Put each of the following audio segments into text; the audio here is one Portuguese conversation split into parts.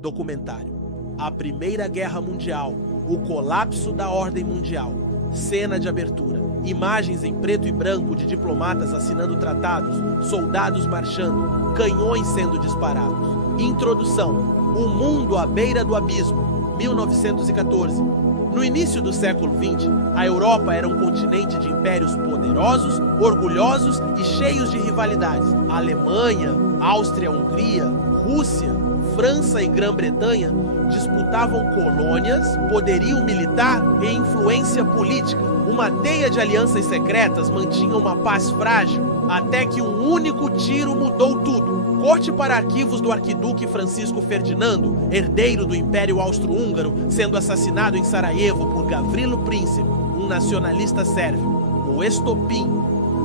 Documentário: A Primeira Guerra Mundial, o colapso da ordem mundial. Cena de abertura: imagens em preto e branco de diplomatas assinando tratados, soldados marchando, canhões sendo disparados. Introdução: O mundo à beira do abismo, 1914. No início do século XX, a Europa era um continente de impérios poderosos, orgulhosos e cheios de rivalidades. A Alemanha, Áustria-Hungria, Rússia, França e Grã-Bretanha disputavam colônias, poderio militar e influência política. Uma teia de alianças secretas mantinha uma paz frágil, até que um único tiro mudou tudo. Corte para arquivos do arquiduque Francisco Ferdinando, herdeiro do Império Austro-Húngaro, sendo assassinado em Sarajevo por Gavrilo Princip, um nacionalista sérvio. O estopim,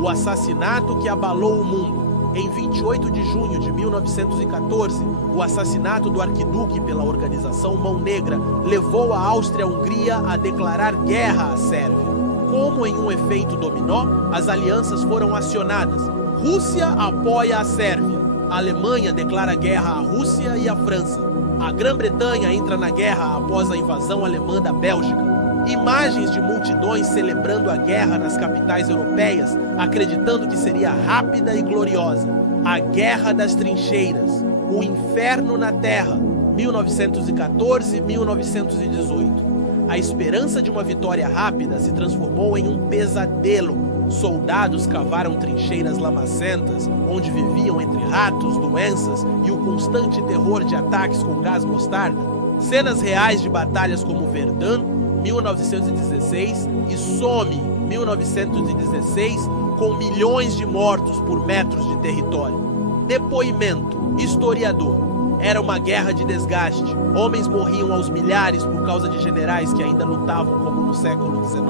o assassinato que abalou o mundo. Em 28 de junho de 1914, o assassinato do arquiduque pela organização Mão Negra levou a Áustria-Hungria a declarar guerra à Sérvia. Como em um efeito dominó, as alianças foram acionadas. Rússia apoia a Sérvia. A Alemanha declara guerra à Rússia e à França. A Grã-Bretanha entra na guerra após a invasão alemã da Bélgica. Imagens de multidões celebrando a guerra nas capitais europeias, acreditando que seria rápida e gloriosa. A Guerra das Trincheiras, o Inferno na Terra, 1914-1918. A esperança de uma vitória rápida se transformou em um pesadelo. Soldados cavaram trincheiras lamacentas, onde viviam entre ratos, doenças e o constante terror de ataques com gás mostarda. Cenas reais de batalhas como Verdun, 1916, e Somme, 1916, com milhões de mortos por metros de território. Depoimento: historiador. Era uma guerra de desgaste. Homens morriam aos milhares por causa de generais que ainda lutavam como no século XIX,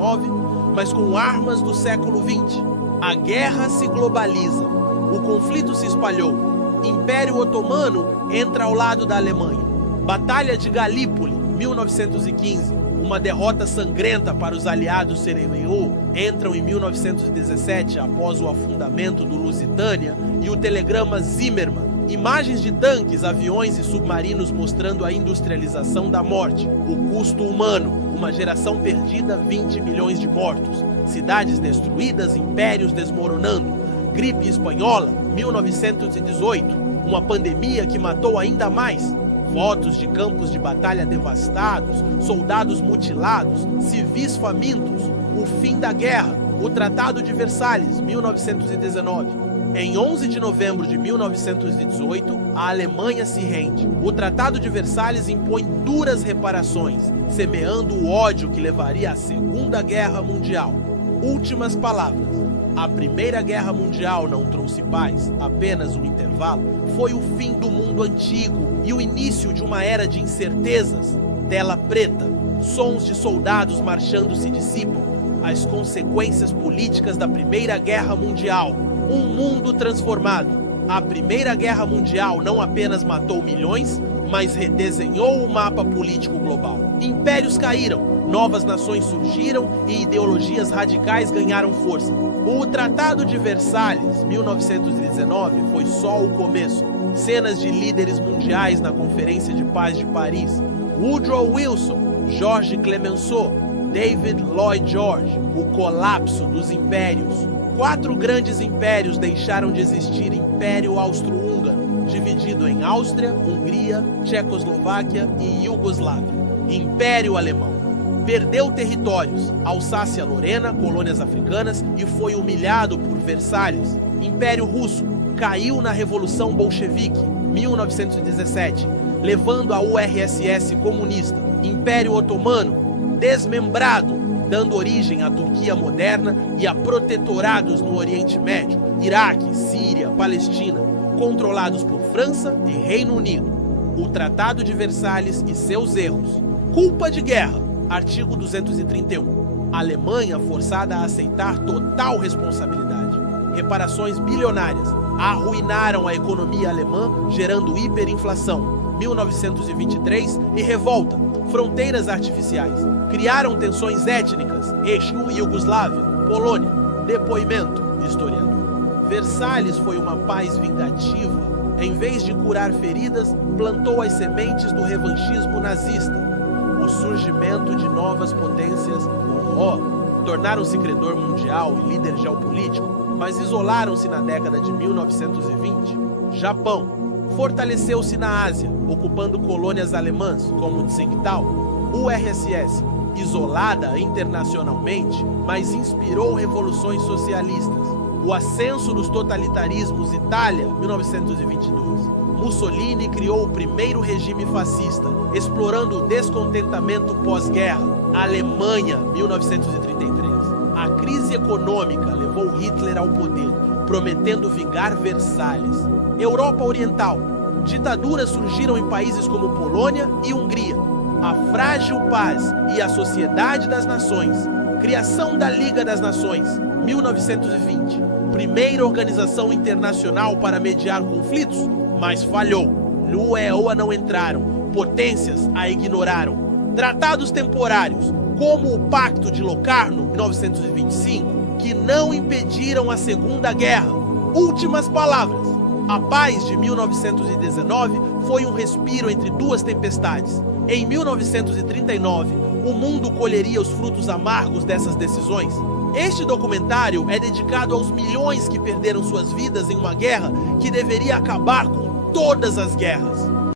mas com armas do século XX. A guerra se globaliza. O conflito se espalhou. Império Otomano entra ao lado da Alemanha. Batalha de Galípoli, 1915. Uma derrota sangrenta para os aliados Seremeau entram em 1917 após o afundamento do Lusitânia e o telegrama Zimmermann. Imagens de tanques, aviões e submarinos mostrando a industrialização da morte. O custo humano, uma geração perdida, 20 milhões de mortos. Cidades destruídas, impérios desmoronando. Gripe espanhola, 1918. Uma pandemia que matou ainda mais. Fotos de campos de batalha devastados, soldados mutilados, civis famintos. O fim da guerra. O Tratado de Versalhes, 1919. Em 11 de novembro de 1918, a Alemanha se rende. O Tratado de Versalhes impõe duras reparações, semeando o ódio que levaria à Segunda Guerra Mundial. Últimas palavras: a Primeira Guerra Mundial não trouxe paz, apenas um intervalo. Foi o fim do mundo antigo e o início de uma era de incertezas. Tela preta, sons de soldados marchando se dissipam. As consequências políticas da Primeira Guerra Mundial. Um mundo transformado. A Primeira Guerra Mundial não apenas matou milhões, mas redesenhou o mapa político global. Impérios caíram, novas nações surgiram e ideologias radicais ganharam força. O Tratado de Versalhes, 1919, foi só o começo. Cenas de líderes mundiais na Conferência de Paz de Paris. Woodrow Wilson, Georges Clemenceau, David Lloyd George. O colapso dos impérios. 4 grandes impérios deixaram de existir: Império Austro-Húngaro, dividido em Áustria, Hungria, Tchecoslováquia e Iugoslávia. Império Alemão perdeu territórios, Alsácia-Lorena, colônias africanas, e foi humilhado por Versalhes. Império Russo caiu na Revolução Bolchevique, 1917, levando a URSS comunista. Império Otomano desmembrado, dando origem à Turquia moderna e a protetorados no Oriente Médio, Iraque, Síria, Palestina, controlados por França e Reino Unido. O Tratado de Versalhes e seus erros. Culpa de guerra, artigo 231. A Alemanha forçada a aceitar total responsabilidade. Reparações bilionárias arruinaram a economia alemã, gerando hiperinflação. 1923 e revolta. Fronteiras artificiais. Criaram tensões étnicas. Eixo Iugoslávia, Polônia. Depoimento: historiador. Versalhes foi uma paz vingativa em vez de curar feridas, plantou as sementes do revanchismo nazista. O surgimento de novas potências tornaram-se credor mundial e líder geopolítico, mas isolaram-se na década de 1920. Japão fortaleceu-se na Ásia, ocupando colônias alemãs como Tsingtao. URSS, isolada internacionalmente, mas inspirou revoluções socialistas. O ascenso dos totalitarismos. Itália, 1922. Mussolini criou o primeiro regime fascista, explorando o descontentamento pós-guerra. Alemanha, 1933. A crise econômica levou Hitler ao poder, prometendo vingar Versalhes. Europa Oriental. Ditaduras surgiram em países como Polônia e Hungria. A frágil paz e a Sociedade das Nações. Criação da Liga das Nações, 1920. Primeira organização internacional para mediar conflitos, mas falhou. Lua e Oa não entraram, potências a ignoraram. Tratados temporários, como o Pacto de Locarno, 1925, que não impediram a Segunda Guerra. Últimas palavras. A paz de 1919 foi um respiro entre duas tempestades. Em 1939, o mundo colheria os frutos amargos dessas decisões. Este documentário é dedicado aos milhões que perderam suas vidas em uma guerra que deveria acabar com todas as guerras.